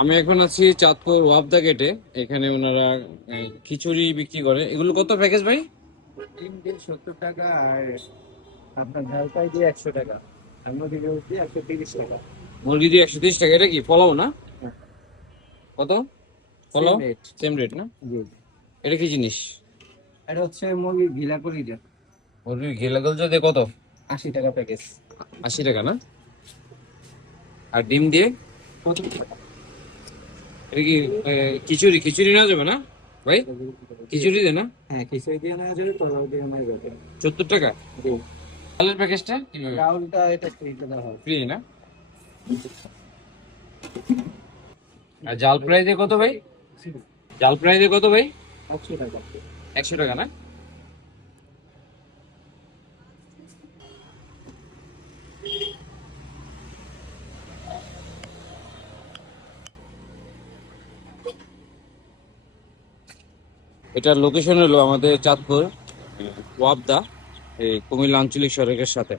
আমি এখন আছি চাঁদপুর ওয়াবদা গেটে। এখানে ওনারা খিচুড়ি বিক্রি করে। এগুলো কত প্যাকেজ ভাই? ডিম দিয়ে 70 টাকা, আর আপনার ঝাল ফ্রাই দিয়ে 100 টাকা, আর মুরগি রোস্ট দিয়ে 130 টাকা। মুরগি দিয়ে 130 টাকা। এটা কি পোলাও না? হ্যাঁ, কত? Same pulao rate. Same rate না? জি, এটা কি জিনিস? এটা হচ্ছে মুরগি ঘিলা কলিজা। মুরগির ঘিলা গলচা দিয়ে কত? 80 টাকা প্যাকেজ। 80 টাকা না? আর ডিম দিয়ে? 70 টাকা। এটা কি খিচুড়ি খিচুড়ি না যাবে না ভাই? খিচুড়ি দে না? হ্যাঁ, খিচুড়ি দিয়ে নেওয়া যাবে, পোলাও দিয়ে নেওয়া যাবে। 70 টাকা। জি, চালের প্যাকেজটা কিভাবে? রাউন্ডটা এটা ফ্রিতে দেওয়া হয়। ফ্রি না? আর জাল ফ্রাই দিয়ে কত ভাই? জাল ফ্রাই দিয়ে কত ভাই? 100 টাকা। 100 টাকা না? এটার লোকেশন হলো আমাদের চাঁদপুর ওয়াবদা, এই কুমিল্লা আঞ্চলিক সড়কের সাথে।